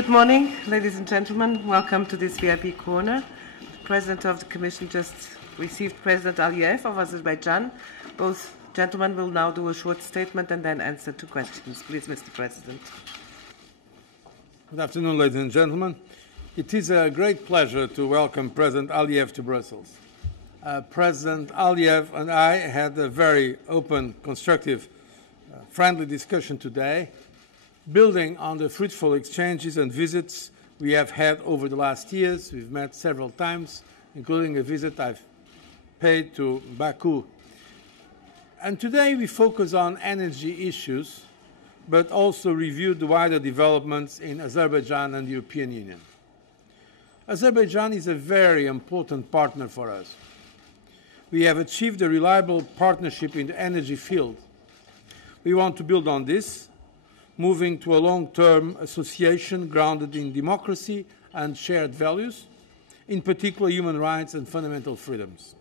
Good morning, ladies and gentlemen. Welcome to this VIP corner. The President of the Commission just received President Aliyev of Azerbaijan. Both gentlemen will now do a short statement and then answer to questions. Please, Mr. President. Good afternoon, ladies and gentlemen. It is a great pleasure to welcome President Aliyev to Brussels. President Aliyev and I had a very open, constructive, friendly discussion today, building on the fruitful exchanges and visits we have had over the last years. We've met several times, including a visit I've paid to Baku. And today we focus on energy issues, but also review the wider developments in Azerbaijan and the European Union. Azerbaijan is a very important partner for us. We have achieved a reliable partnership in the energy field. We want to build on this, moving to a long-term association grounded in democracy and shared values, in particular human rights and fundamental freedoms.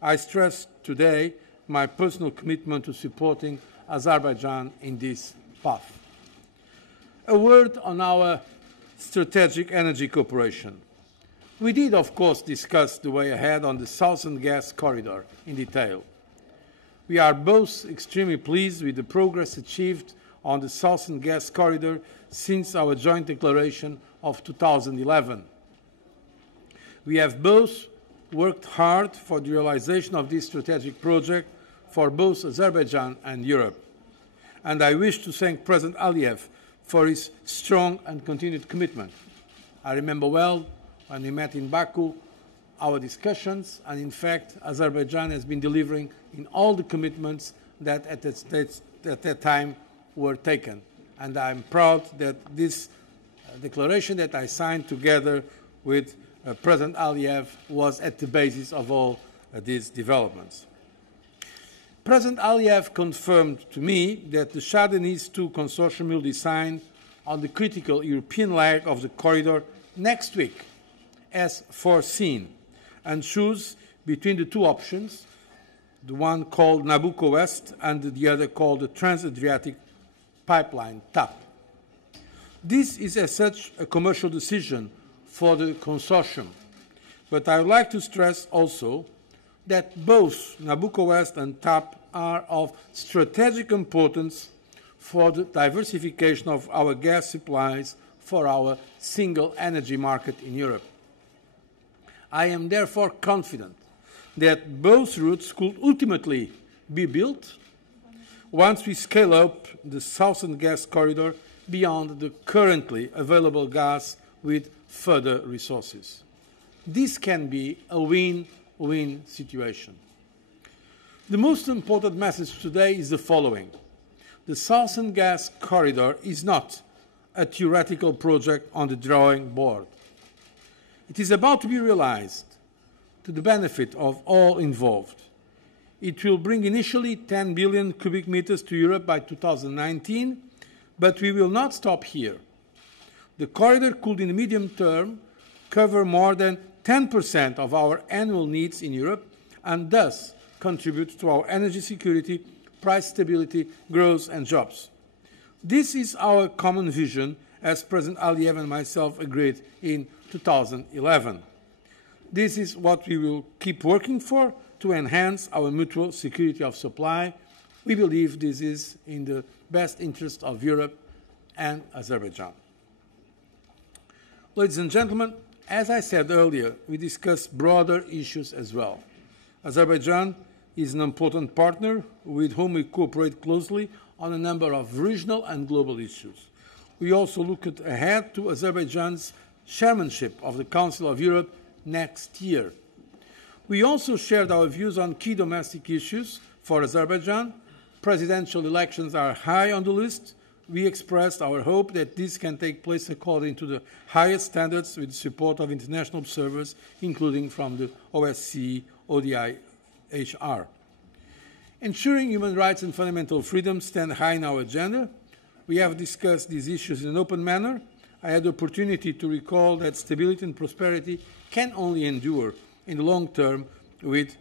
I stress today my personal commitment to supporting Azerbaijan in this path. A word on our strategic energy cooperation. We did, of course, discuss the way ahead on the Southern Gas Corridor in detail. We are both extremely pleased with the progress achieved on the Southern Gas Corridor since our joint declaration of 2011. We have both worked hard for the realization of this strategic project for both Azerbaijan and Europe. And I wish to thank President Aliyev for his strong and continued commitment. I remember well when we met in Baku, our discussions, and in fact, Azerbaijan has been delivering in all the commitments that at that time were taken. And I'm proud that this declaration that I signed together with President Aliyev was at the basis of all these developments. President Aliyev confirmed to me that the Shah Deniz II consortium will decide on the critical European leg of the corridor next week, as foreseen, and choose between the two options, the one called Nabucco West and the other called the Trans-Adriatic Pipeline, TAP. This is as such a commercial decision for the consortium, but I would like to stress also that both Nabucco West and TAP are of strategic importance for the diversification of our gas supplies for our single energy market in Europe. I am therefore confident that both routes could ultimately be built once we scale up the Southern Gas Corridor beyond the currently available gas with further resources. This can be a win-win situation. The most important message today is the following. The Southern Gas Corridor is not a theoretical project on the drawing board. It is about to be realized to the benefit of all involved. It will bring initially 10 billion cubic meters to Europe by 2019, but we will not stop here. The corridor could, in the medium term, cover more than 10% of our annual needs in Europe and thus contribute to our energy security, price stability, growth and jobs. This is our common vision, as President Aliyev and myself agreed in 2011. This is what we will keep working for to enhance our mutual security of supply. We believe this is in the best interest of Europe and Azerbaijan. Ladies and gentlemen, as I said earlier, we discussed broader issues as well. Azerbaijan is an important partner with whom we cooperate closely on a number of regional and global issues. We also look ahead to Azerbaijan's chairmanship of the Council of Europe next year. We also shared our views on key domestic issues for Azerbaijan. Presidential elections are high on the list. We expressed our hope that this can take place according to the highest standards with the support of international observers, including from the OSCE, ODIHR. Ensuring human rights and fundamental freedoms stand high in our agenda. We have discussed these issues in an open manner. I had the opportunity to recall that stability and prosperity can only endure in the long term with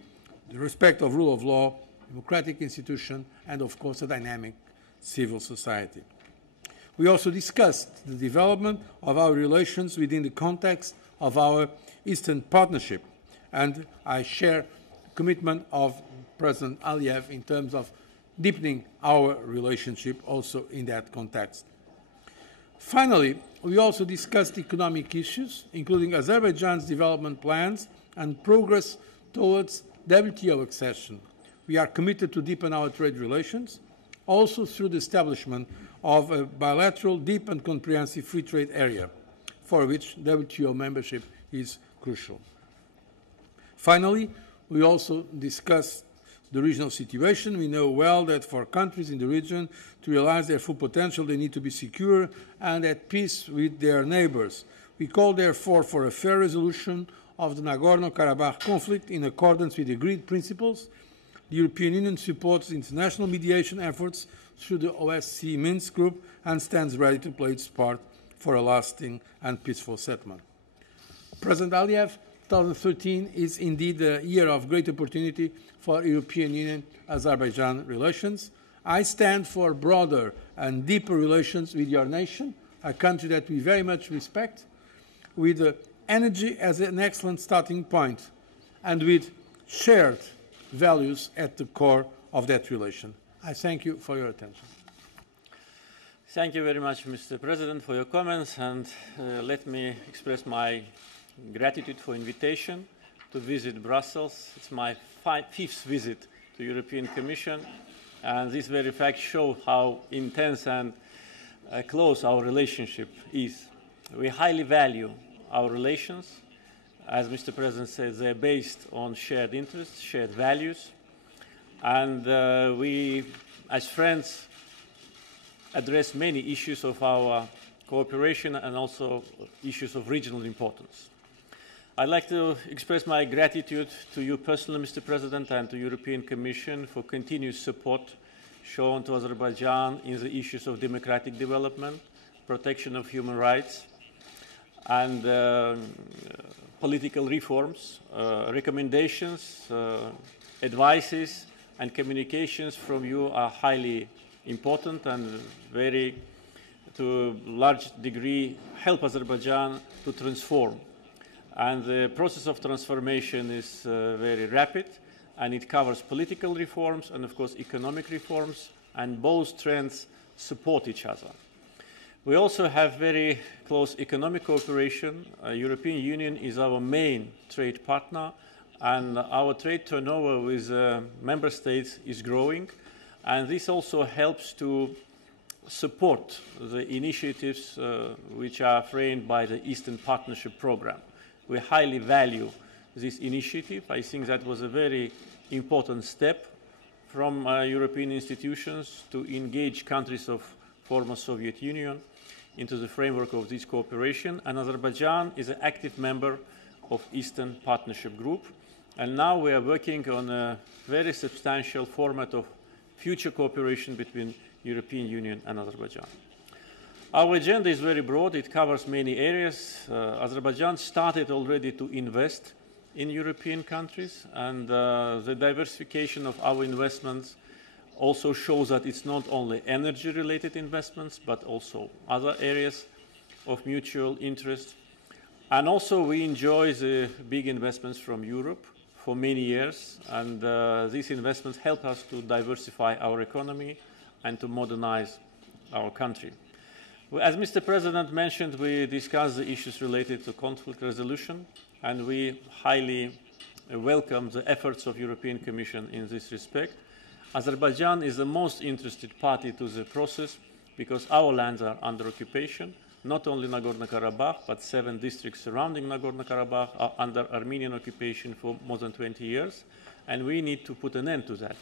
the respect of rule of law, democratic institutions, and of course a dynamic civil society. We also discussed the development of our relations within the context of our Eastern Partnership, and I share the commitment of President Aliyev in terms of deepening our relationship also in that context. Finally, we also discussed economic issues, including Azerbaijan's development plans and progress towards WTO accession. We are committed to deepen our trade relations, also through the establishment of a bilateral, deep and comprehensive free trade area, for which WTO membership is crucial. Finally, we also discussed the regional situation. We know well that for countries in the region to realize their full potential, they need to be secure and at peace with their neighbors. We call, therefore, for a fair resolution of the Nagorno-Karabakh conflict in accordance with the agreed principles. The European Union supports international mediation efforts through the OSCE Minsk Group and stands ready to play its part for a lasting and peaceful settlement. President Aliyev, 2013 is indeed a year of great opportunity for European Union-Azerbaijan relations. I stand for broader and deeper relations with your nation, a country that we very much respect, with energy as an excellent starting point, and with shared values at the core of that relation. I thank you for your attention. Thank you very much, Mr. President, for your comments, and let me express my gratitude for invitation to visit Brussels. It's my fifth visit to European Commission, and this very fact shows how intense and close our relationship is. We highly value our relations. As Mr. President said, they're based on shared interests, shared values, and we, as friends, address many issues of our cooperation and also issues of regional importance. I'd like to express my gratitude to you personally, Mr. President, and to the European Commission for continuous support shown to Azerbaijan in the issues of democratic development, protection of human rights, and political reforms. Recommendations, advices, and communications from you are highly important and very, to a large degree, help Azerbaijan to transform. And the process of transformation is very rapid, and it covers political reforms and, of course, economic reforms, and both trends support each other. We also have very close economic cooperation. European Union is our main trade partner, and our trade turnover with member states is growing, and this also helps to support the initiatives which are framed by the Eastern Partnership Program. We highly value this initiative. I think that was a very important step from European institutions to engage countries of former Soviet Union into the framework of this cooperation, and Azerbaijan is an active member of Eastern Partnership Group, and now we are working on a very substantial format of future cooperation between European Union and Azerbaijan. Our agenda is very broad. It covers many areas. Azerbaijan started already to invest in European countries, and the diversification of our investments also shows that it's not only energy-related investments, but also other areas of mutual interest. And also we enjoy the big investments from Europe for many years, and these investments help us to diversify our economy and to modernize our country. As Mr. President mentioned, we discussed the issues related to conflict resolution, and we highly welcome the efforts of the European Commission in this respect. Azerbaijan is the most interested party to the process because our lands are under occupation. Not only Nagorno-Karabakh, but 7 districts surrounding Nagorno-Karabakh are under Armenian occupation for more than 20 years, and we need to put an end to that.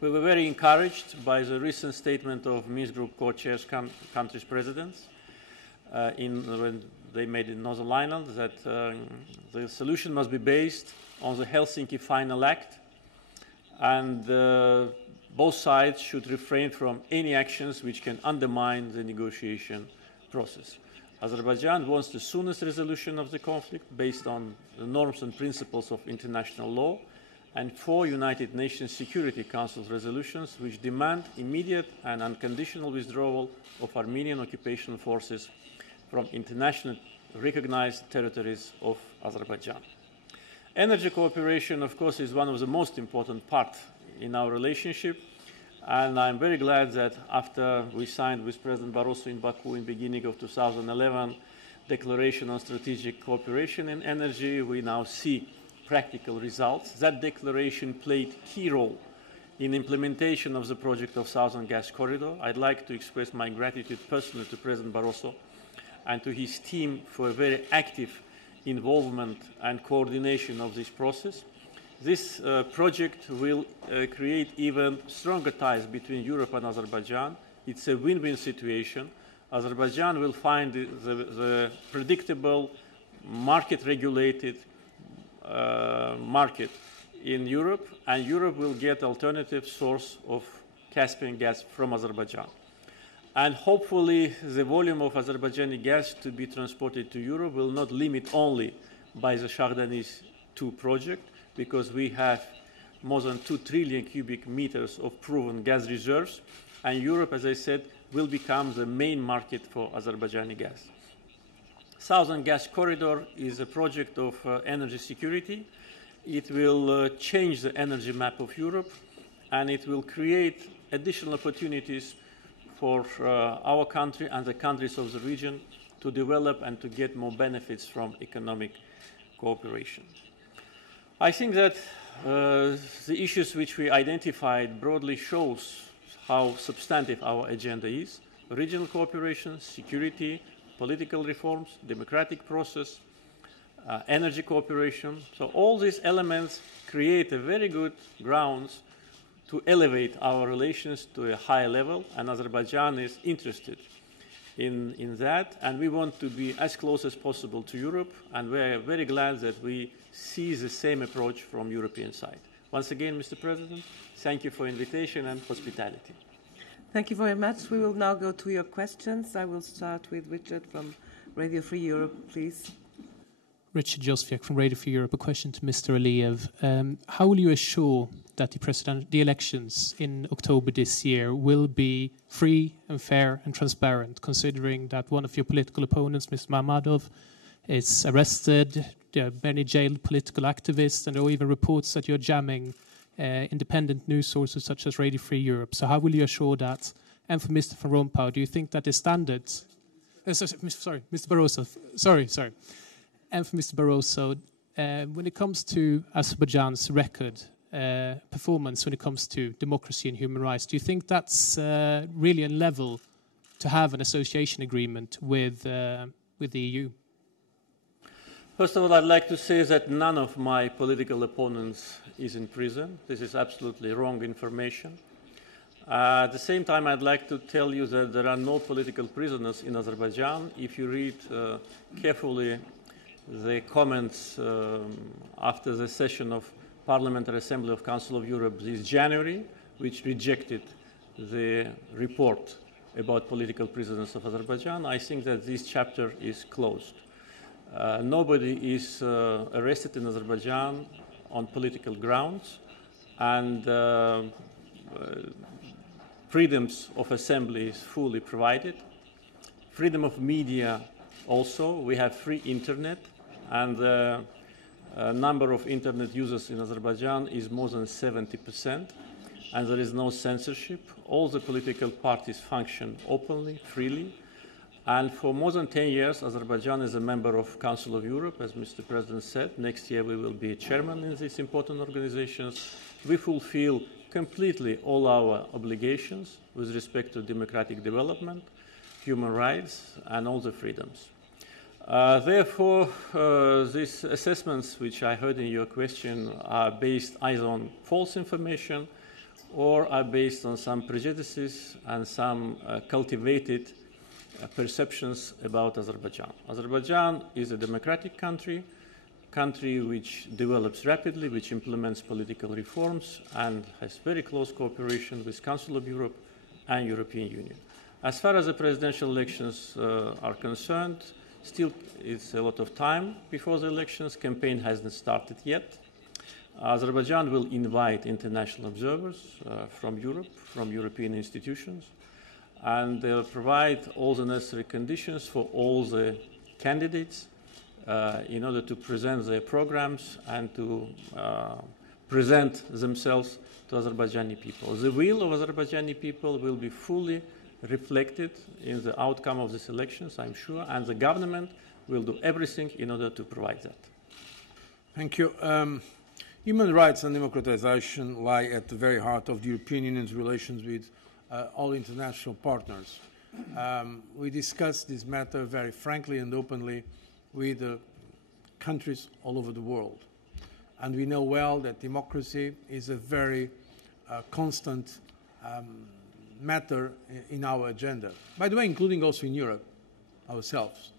We were very encouraged by the recent statement of Minsk Group co-chairs countries' presidents when they made in Northern Ireland that the solution must be based on the Helsinki Final Act, and both sides should refrain from any actions which can undermine the negotiation process. Azerbaijan wants the soonest resolution of the conflict based on the norms and principles of international law, and 4 United Nations Security Council resolutions which demand immediate and unconditional withdrawal of Armenian occupation forces from internationally recognized territories of Azerbaijan. Energy cooperation, of course, is one of the most important parts in our relationship, and I'm very glad that after we signed with President Barosso in Baku in the beginning of 2011, Declaration on Strategic Cooperation in Energy, we now see practical results. That declaration played a key role in implementation of the project of Southern Gas Corridor. I'd like to express my gratitude personally to President Barosso and to his team for a very active involvement and coordination of this process. This project will create even stronger ties between Europe and Azerbaijan. It's a win-win situation. Azerbaijan will find the predictable, market-regulated market in Europe, and Europe will get alternative source of Caspian gas from Azerbaijan. And hopefully the volume of Azerbaijani gas to be transported to Europe will not limit only by the Shahdanis 2 project, because we have more than 2 trillion cubic meters of proven gas reserves, and Europe, as I said, will become the main market for Azerbaijani gas. Southern Gas Corridor is a project of energy security. It will change the energy map of Europe, and it will create additional opportunities for our country and the countries of the region to develop and to get more benefits from economic cooperation. I think that the issues which we identified broadly shows how substantive our agenda is: regional cooperation, security, political reforms, democratic process, energy cooperation. So all these elements create a very good grounds to elevate our relations to a higher level, and Azerbaijan is interested in that, and we want to be as close as possible to Europe, and we're very glad that we see the same approach from European side. Once again, Mr. President, thank you for invitation and hospitality. Thank you very much. We will now go to your questions. I will start with Richard from Radio Free Europe, please. Richard Josviak from Radio Free Europe. A question to Mr. Aliyev. How will you assure that the elections in October this year will be free and fair and transparent, considering that one of your political opponents, Mr. Mammadov, is arrested, there are many jailed political activists, and there are even reports that you're jamming independent news sources such as Radio Free Europe. So how will you assure that? And for Mr. Van Rompuy, do you think that the standards... sorry, Mr. Barroso. Sorry. And for Mr. Barroso, when it comes to Azerbaijan's record performance when it comes to democracy and human rights, do you think that's really a level to have an association agreement with the EU? First of all, I'd like to say that none of my political opponents is in prison. This is absolutely wrong information. At the same time, I'd like to tell you that there are no political prisoners in Azerbaijan. If you read carefully the comments after the session of Parliamentary Assembly of Council of Europe this January, which rejected the report about political prisoners of Azerbaijan, I think that this chapter is closed. Nobody is arrested in Azerbaijan on political grounds, and freedoms of assembly is fully provided. Freedom of media also. We have free internet, and the number of internet users in Azerbaijan is more than 70%, and there is no censorship. All the political parties function openly, freely. And for more than 10 years, Azerbaijan is a member of Council of Europe, as Mr. President said. Next year we will be chairman in these important organizations. We fulfill completely all our obligations with respect to democratic development, human rights, and all the freedoms. Therefore, these assessments which I heard in your question are based either on false information or are based on some prejudices and some cultivated perceptions about Azerbaijan. Azerbaijan is a democratic country which develops rapidly, which implements political reforms, and has very close cooperation with Council of Europe and European Union. As far as the presidential elections are concerned, still it's a lot of time before the elections. Campaign hasn't started yet. Azerbaijan will invite international observers from Europe, from European institutions, and they'll provide all the necessary conditions for all the candidates in order to present their programs and to present themselves to Azerbaijani people. The will of Azerbaijani people will be fully reflected in the outcome of these elections, I'm sure, and the government will do everything in order to provide that. Thank you. Human rights and democratization lie at the very heart of the European Union's relations with all international partners. We discuss this matter very frankly and openly with countries all over the world. And we know well that democracy is a very constant matter in our agenda. By the way, including also in Europe ourselves.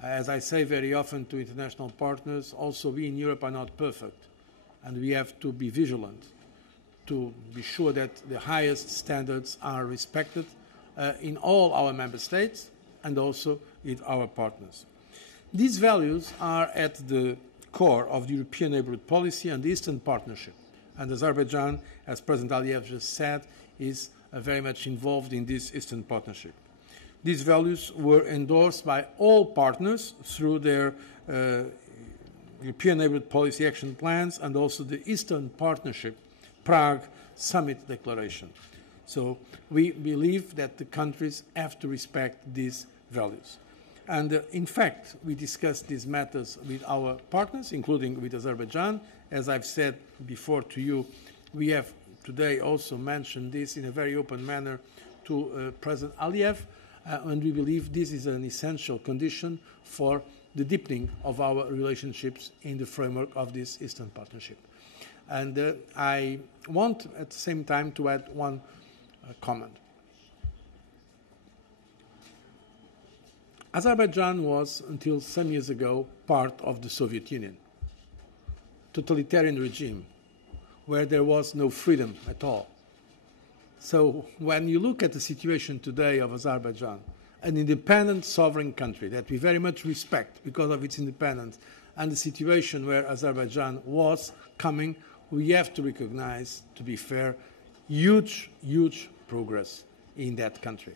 As I say very often to international partners, also we in Europe are not perfect. And we have to be vigilant to be sure that the highest standards are respected in all our member states and also with our partners. These values are at the core of the European neighbourhood policy and the Eastern Partnership. And Azerbaijan, as President Aliyev just said, is very much involved in this Eastern Partnership. These values were endorsed by all partners through their European neighbourhood policy action plans and also the Eastern Partnership Prague Summit Declaration. So we believe that the countries have to respect these values. And in fact, we discussed these matters with our partners, including with Azerbaijan. As I've said before to you, we have today also mentioned this in a very open manner to President Aliyev, and we believe this is an essential condition for the deepening of our relationships in the framework of this Eastern Partnership. And I want at the same time to add one comment. Azerbaijan was, until some years ago, part of the Soviet Union, totalitarian regime, where there was no freedom at all. So when you look at the situation today of Azerbaijan, an independent sovereign country that we very much respect because of its independence, and the situation where Azerbaijan was coming, we have to recognize, to be fair, huge, huge progress in that country.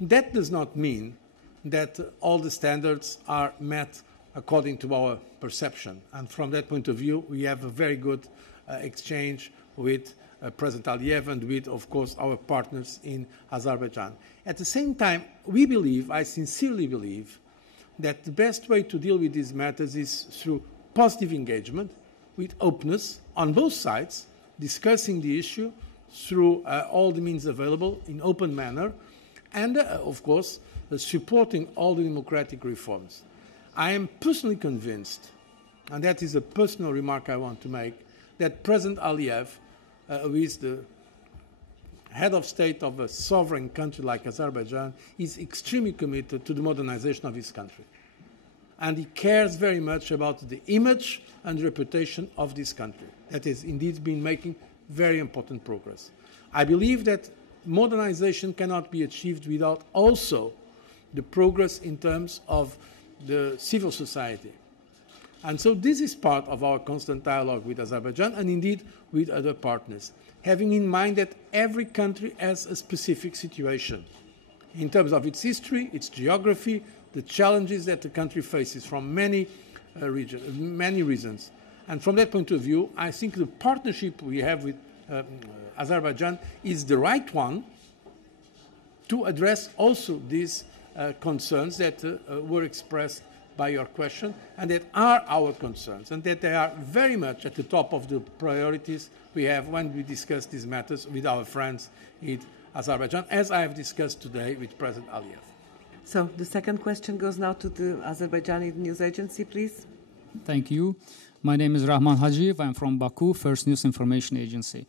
That does not mean that all the standards are met according to our perception. And from that point of view, we have a very good exchange with President Aliyev and with, of course, our partners in Azerbaijan. At the same time, we believe, I sincerely believe, that the best way to deal with these matters is through positive engagement, with openness on both sides, discussing the issue through all the means available in open manner, and, of course, supporting all the democratic reforms. I am personally convinced, and that is a personal remark I want to make, that President Aliyev, who is the head of state of a sovereign country like Azerbaijan, is extremely committed to the modernization of his country. And he cares very much about the image and reputation of this country. That has indeed been making very important progress. I believe that modernization cannot be achieved without also the progress in terms of the civil society. And so this is part of our constant dialogue with Azerbaijan and indeed with other partners, having in mind that every country has a specific situation in terms of its history, its geography, the challenges that the country faces from many reasons. And from that point of view, I think the partnership we have with Azerbaijan is the right one to address also these concerns that were expressed by your question, and that are our concerns, and that they are very much at the top of the priorities we have when we discuss these matters with our friends in Azerbaijan, as I have discussed today with President Aliyev. So the second question goes now to the Azerbaijani news agency, please. Thank you. My name is Rahman Hajiyev. I'm from Baku, First News Information Agency.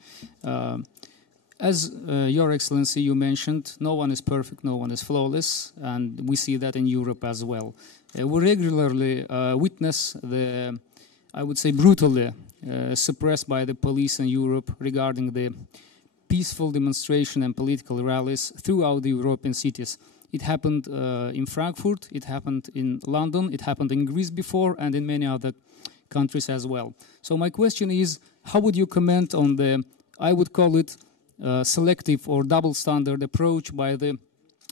As Your Excellency, you mentioned, no one is perfect, no one is flawless, and we see that in Europe as well. We regularly witness the, I would say, brutally suppressed by the police in Europe regarding the peaceful demonstration and political rallies throughout the European cities. It happened in Frankfurt, it happened in London, it happened in Greece before, and in many other countries as well. So my question is, how would you comment on the, I would call it, selective or double standard approach by the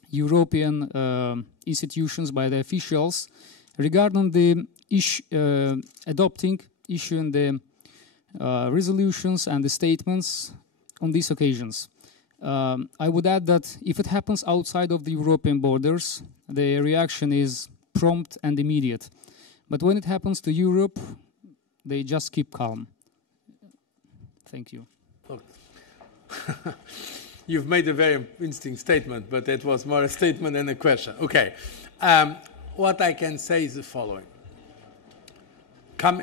European institutions, by the officials, regarding the issuing the resolutions and the statements on these occasions? I would add that if it happens outside of the European borders, the reaction is prompt and immediate. But when it happens to Europe, they just keep calm. Thank you. Look, you've made a very interesting statement, but it was more a statement than a question. Okay. What I can say is the following.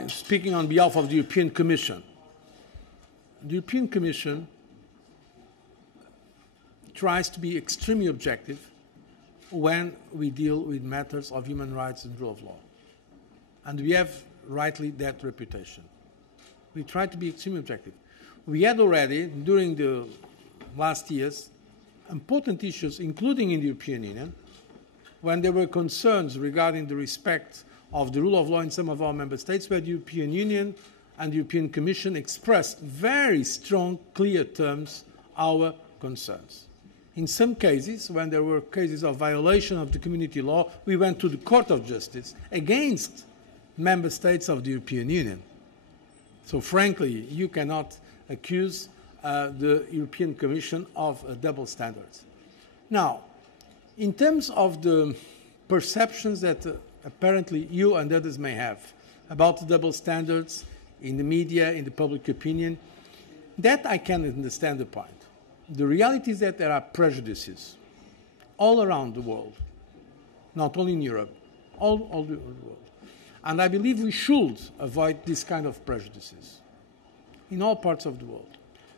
Speaking on behalf of the European Commission, the European Commission tries to be extremely objective when we deal with matters of human rights and rule of law. And we have rightly that reputation. We try to be extremely objective. We had already, during the last years, important issues, including in the European Union, when there were concerns regarding the respect of the rule of law in some of our member states, where the European Union and the European Commission expressed very strong, clear terms our concerns. In some cases, when there were cases of violation of the community law, we went to the Court of Justice against member states of the European Union. So frankly, you cannot accuse the European Commission of double standards. Now, in terms of the perceptions that apparently you and others may have about the double standards in the media, in the public opinion, that I can understand the point. The reality is that there are prejudices all around the world, not only in Europe, all the world. And I believe we should avoid this kind of prejudices in all parts of the world.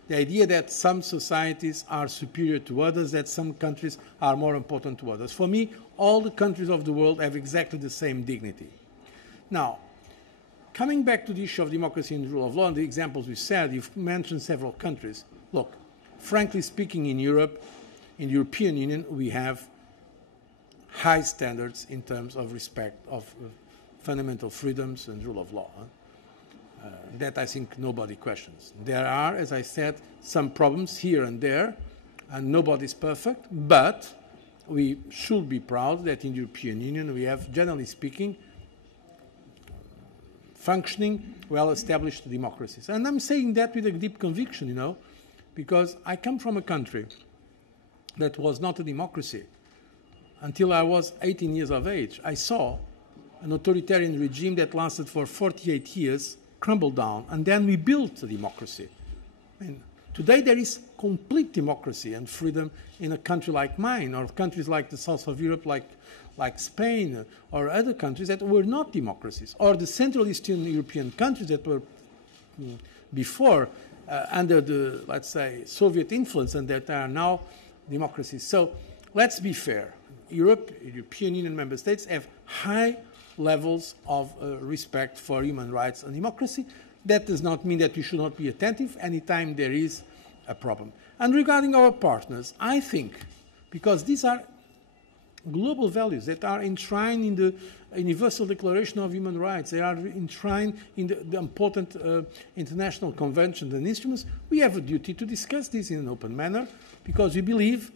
The idea that some societies are superior to others, that some countries are more important to others. For me, all the countries of the world have exactly the same dignity. Now, coming back to the issue of democracy and the rule of law and the examples we said, you've mentioned several countries. Look, frankly speaking, in Europe, in the European Union, we have high standards in terms of respect of fundamental freedoms and rule of law. That I think nobody questions. There are, as I said, some problems here and there, and nobody's perfect, but we should be proud that in the European Union we have, generally speaking, functioning, well-established democracies. And I'm saying that with a deep conviction, you know, because I come from a country that was not a democracy. Until I was 18 years of age, I saw an authoritarian regime that lasted for 48 years crumble down, and then we built a democracy. I mean, today there is complete democracy and freedom in a country like mine, or countries like the south of Europe, like Spain, or other countries that were not democracies, or the Central Eastern European countries that were before under the, let's say, Soviet influence, and that are now democracies. So let's be fair. Europe, European Union member states have high levels of respect for human rights and democracy. That does not mean that we should not be attentive anytime there is a problem. And regarding our partners, I think, because these are global values that are enshrined in the Universal Declaration of Human Rights, they are enshrined in the important international conventions and instruments, we have a duty to discuss this in an open manner, because we believe,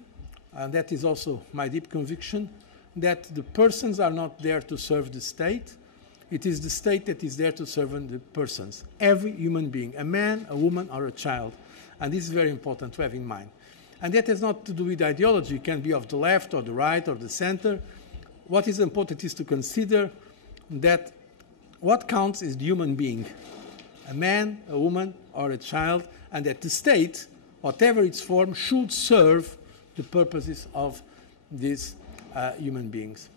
and that is also my deep conviction, that the persons are not there to serve the state. It is the state that is there to serve the persons. Every human being, a man, a woman, or a child. And this is very important to have in mind. And that has not to do with ideology. It can be of the left or the right or the center. What is important is to consider that what counts is the human being, a man, a woman, or a child, and that the state, whatever its form, should serve the purposes of these human beings.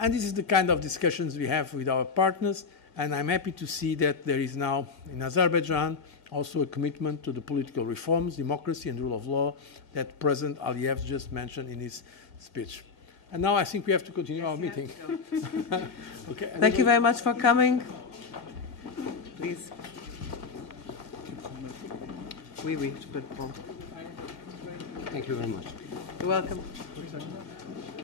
And this is the kind of discussions we have with our partners, and I'm happy to see that there is now in Azerbaijan also a commitment to the political reforms, democracy and rule of law that President Aliyev just mentioned in his speech. And now I think we have to continue our meeting. Okay. Thank you very much for coming. Please. Oui, oui, je peux le prendre. Thank you very much. You're welcome.